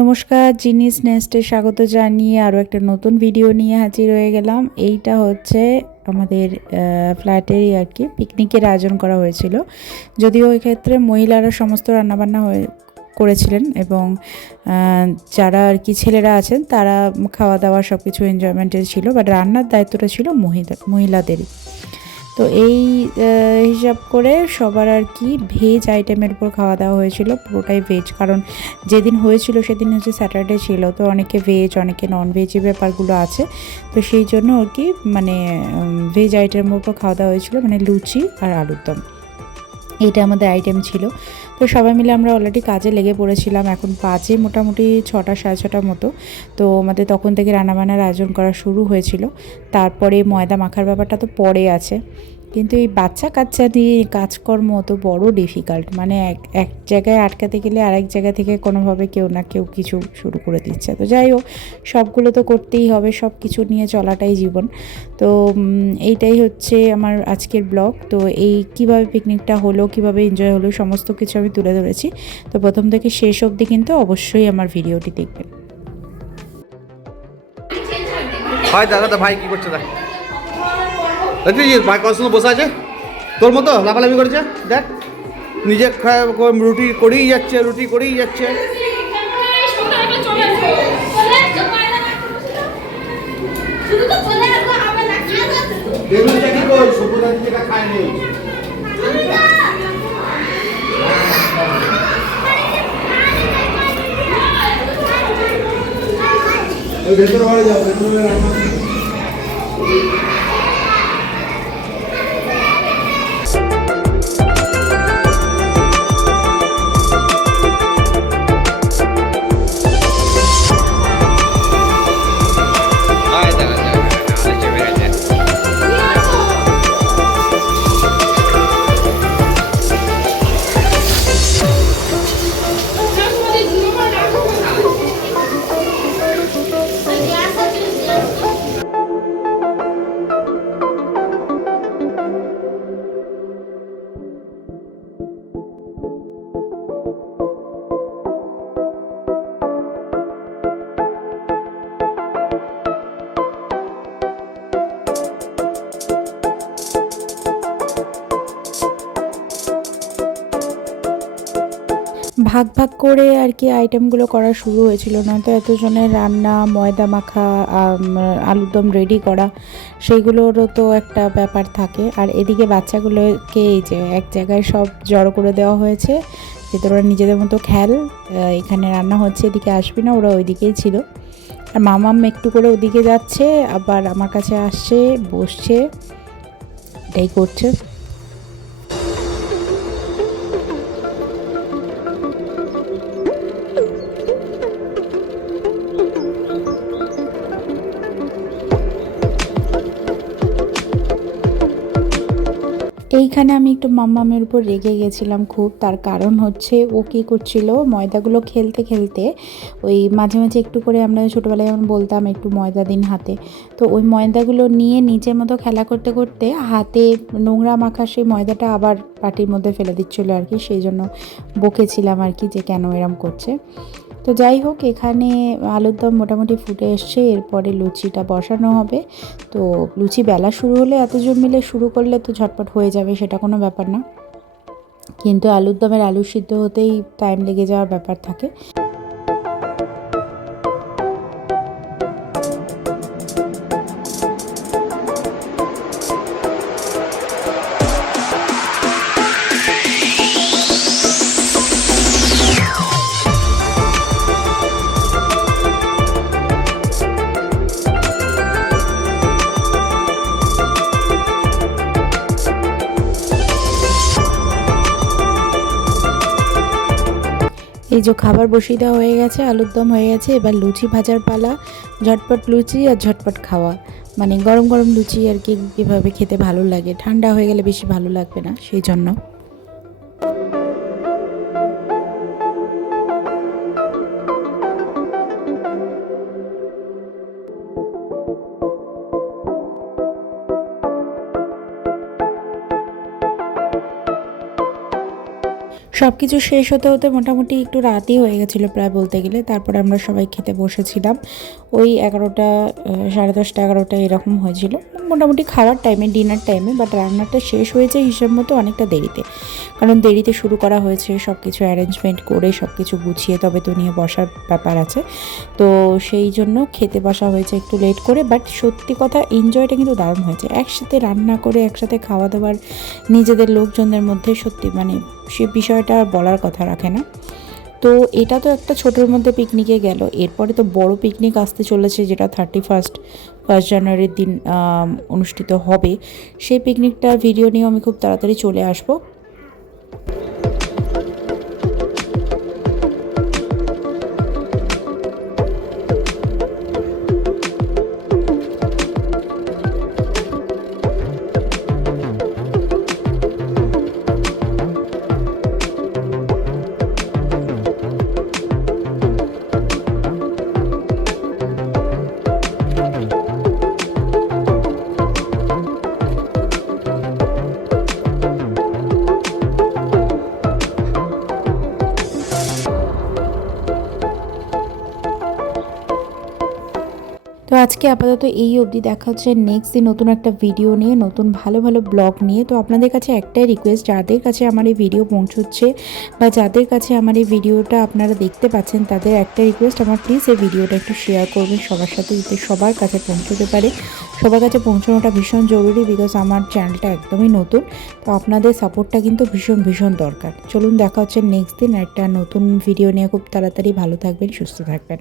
নমস্কার, জিনিস নেস্টে স্বাগত জানিয়ে আরও একটা নতুন ভিডিও নিয়ে হাজির হয়ে গেলাম। এইটা হচ্ছে আমাদের ফ্ল্যাটেরই আর কি পিকনিকের আয়োজন করা হয়েছিল। যদিও ওই ক্ষেত্রে মহিলারা সমস্ত রান্নাবান্না হয়ে, করেছিলেন এবং যারা আর কি ছেলেরা আছেন, তারা খাওয়া দাওয়া সব কিছু এনজয়মেন্টের ছিল বাট রান্নার দায়িত্বটা ছিল মহিলা, মহিলাদেরই। তো এই হিসাব করে সবার আর কি ভেজ আইটেমের উপর খাওয়া দাওয়া হয়েছিল, পুরোটাই ভেজ কারণ যেদিন হয়েছিল সেদিন হচ্ছে স্যাটারডে ছিল, তো অনেকে ভেজ অনেকে নন ভেজের ব্যাপারগুলো আছে। তো সেই জন্য আর কি মানে ভেজ আইটেমের উপর খাওয়া দাওয়া হয়েছিল মানে লুচি আর আলুর দম এইটা আমাদের আইটেম ছিল। তো সবাই মিলে আমরা অলরেডি কাজে লেগে পড়েছিলাম। এখন বাজে মোটামুটি ছটা, সাড়ে ছটার মতো। তো আমাদের তখন থেকে রান্নাবান্নার আয়োজন করা শুরু হয়েছিল। তারপরে ময়দা মাখার ব্যাপারটা তো পরে আছে। কিন্তু এই বাচ্চা কাচ্চা নিয়ে কাজকর্ম তো বড় ডিফিকাল্ট মানে এক এক জায়গায় আটকাতে গেলে আরেক জায়গা থেকে কোনোভাবে কেউ না কেউ কিছু শুরু করে দিচ্ছে। তো যাই হোক, সবগুলো তো করতেই হবে সব কিছু নিয়ে চলাটাই জীবন। তো এইটাই হচ্ছে আমার আজকের ব্লগ তো এই কীভাবে পিকনিকটা হলো, কীভাবে এনজয় হলো, সমস্ত কিছু আমি তুলে ধরেছি। তো প্রথম থেকে শেষ অবধি কিন্তু অবশ্যই আমার ভিডিওটি দেখবেন। ভাই, দাদা, ভাই, কি করছে? দেখ ভাই কত বসে আছে? তোর মতো লাফালাফি করেছে? দেখ, নিজে রুটি করেই যাচ্ছে, রুটি করেই যাচ্ছে। শুধু তো চলে ভাগ ভাগ করে আর কি আইটেমগুলো করা শুরু হয়েছিল। নয়তো এতজনের রান্না ময়দা মাখা আম, আলুর দম রেডি করা সেইগুলোরও তো একটা ব্যাপার থাকে। আর এদিকে বাচ্চাগুলোকে এই যে এক জায়গায় সব জড়ো করে দেওয়া হয়েছে। যেহেতু ওরা নিজেদের মতো খেল এখানে রান্না হচ্ছে এদিকে আসবি না ওরা ওইদিকেই ছিল। আর মামাম একটু করে ওদিকে যাচ্ছে আবার আমার কাছে আসছে বসছে এটাই করছে। এইখানে আমি একটু মাম্মামের উপর রেগে গেছিলাম খুব। তার কারণ হচ্ছে ও কী করছিল, ময়দাগুলো খেলতে খেলতে ওই মাঝে মাঝে একটু করে আমরা ছোটোবেলায় যেমন বলতাম একটু ময়দা দিন হাতে। তো ওই ময়দাগুলো নিয়ে নিজের মতো খেলা করতে করতে হাতে নোংরা মাখা সেই ময়দাটা আবার পাটির মধ্যে ফেলে দিচ্ছিল আর কি। সেই জন্য বকেছিলাম আর কি যে কেন এরম করছে। তো যাই হোক, এখানে আলুর দম মোটামুটি ফুটে এসছে, এরপরে লুচিটা বসানো হবে। তো লুচি বেলা শুরু হলে এতজন মিলে শুরু করলে তো ঝটপট হয়ে যাবে, সেটা কোনো ব্যাপার না। কিন্তু আলুর দমের আলু সিদ্ধ হতেই টাইম লেগে যাওয়ার ব্যাপার থাকে। এই যে খাবার বসিয়ে দেওয়া হয়ে গেছে, আলুর দম হয়ে গেছে, এবার লুচি ভাজার পালা, ঝটপট লুচি আর ঝটপট খাওয়া। মানে গরম গরম লুচি আর কি এভাবে খেতে ভালো লাগে। ঠান্ডা হয়ে গেলে বেশি ভালো লাগবে না, সেই জন্য। সব কিছু শেষ হতে হতে মোটামুটি একটু রাতই হয়ে গেছিল প্রায় বলতে গেলে। তারপরে আমরা সবাই খেতে বসেছিলাম। ওই এগারোটা সাড়ে দশটা, এগারোটা এরকম হয়েছিল। মোটামুটি খাওয়ার টাইমে, ডিনার টাইমে বাট রান্নাটা শেষ হয়েছে হিসেব মতো অনেকটা দেরিতে। কারণ দেরিতে শুরু করা হয়েছে সব কিছু অ্যারেঞ্জমেন্ট করে সব কিছু গুছিয়ে তবে তো নিয়ে বসার ব্যাপার আছে। তো সেই জন্য খেতে বসা হয়েছে একটু লেট করে বাট সত্যি কথা এনজয়টা কিন্তু দারুণ হয়েছে। একসাথে রান্না করে, একসাথে খাওয়া দাওয়ার নিজেদের লোকজনদের মধ্যে সত্যি মানে সে বিষয়টা বলার কথা রাখে না। তো এটা তো একটা ছোটোর মধ্যে পিকনিকে গেল। এরপরে তো বড় পিকনিক আসতে চলেছে, যেটা থার্টি ফার্স্ট ফার্স্ট জানুয়ারির দিন অনুষ্ঠিত হবে। সেই পিকনিকটা ভিডিও নিয়ে আমি খুব তাড়াতাড়ি চলে আসব। আজকে আপাতত এই অবধি দেখা হচ্ছে নেক্সট দিন নতুন একটা ভিডিও নিয়ে, নতুন ভালো ভালো ব্লগ নিয়ে। তো আপনাদের কাছে একটাই রিকোয়েস্ট যাদের কাছে আমার এই ভিডিও পৌঁছচ্ছে বা যাদের কাছে আমার এই ভিডিওটা আপনারা দেখতে পাচ্ছেন, তাদের একটা রিকোয়েস্ট আমার প্লিজ এই ভিডিওটা একটু শেয়ার করবেন। সবার সাথে যাতে সবার কাছে পৌঁছতে পারে। সবার কাছে পৌঁছানোটা ভীষণ জরুরি বিকজ আমার চ্যানেলটা একদমই নতুন। তো আপনাদের সাপোর্টটা কিন্তু ভীষণ ভীষণ দরকার। চলুন দেখা হচ্ছে নেক্সট দিন, একটা নতুন ভিডিও নিয়ে। খুব তাড়াতাড়ি ভালো থাকবেন, সুস্থ থাকবেন।